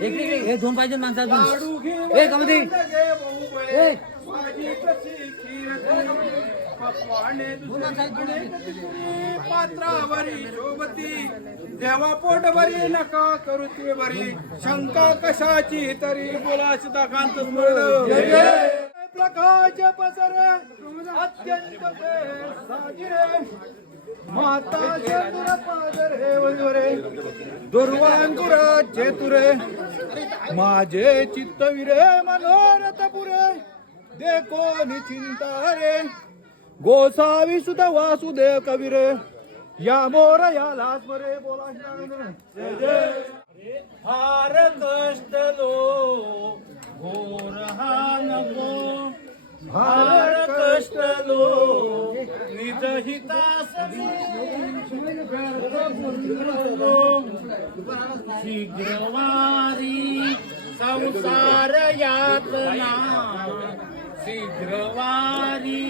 हे दोन पाहिजे माणसात लाडू घे ए कमती घे बहु बळे ए माझी कशी खीर पक्वाने दुसरी पात्रावरी शोभती देवा पोटभरी नका करुती बरी शंका कशाची तरी बोला सीताकांत प्रकाश पसरे अत्यंत साजिरे माताचे पादर हे वरे दुर्वांकुराचे तुरे माझे चित्तविरे मनोरथ पुरे देखो निचिंता रे गोसावी सुत वासुदेव कविरे या मोर या लास्मरे बोला जय जय हार कष्ट लो घोर हा नको हार कष्ट लो निज हितास शीघ्रवारी संसार यातना शीघ्रवारी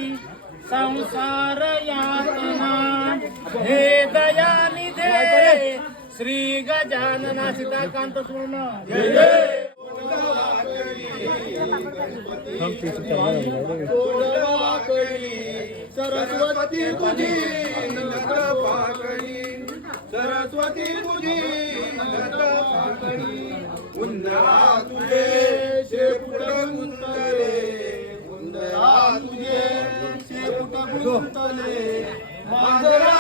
संसार यातना हे दयानिधे श्री गजानना सीताकांत सुवर्ण जय जय सरस्वती तुझी सरस्वती तुझी उंदरा तुझे शेपुट गुंतले उंदरा तुझे शेपुट गुंतले मांजरा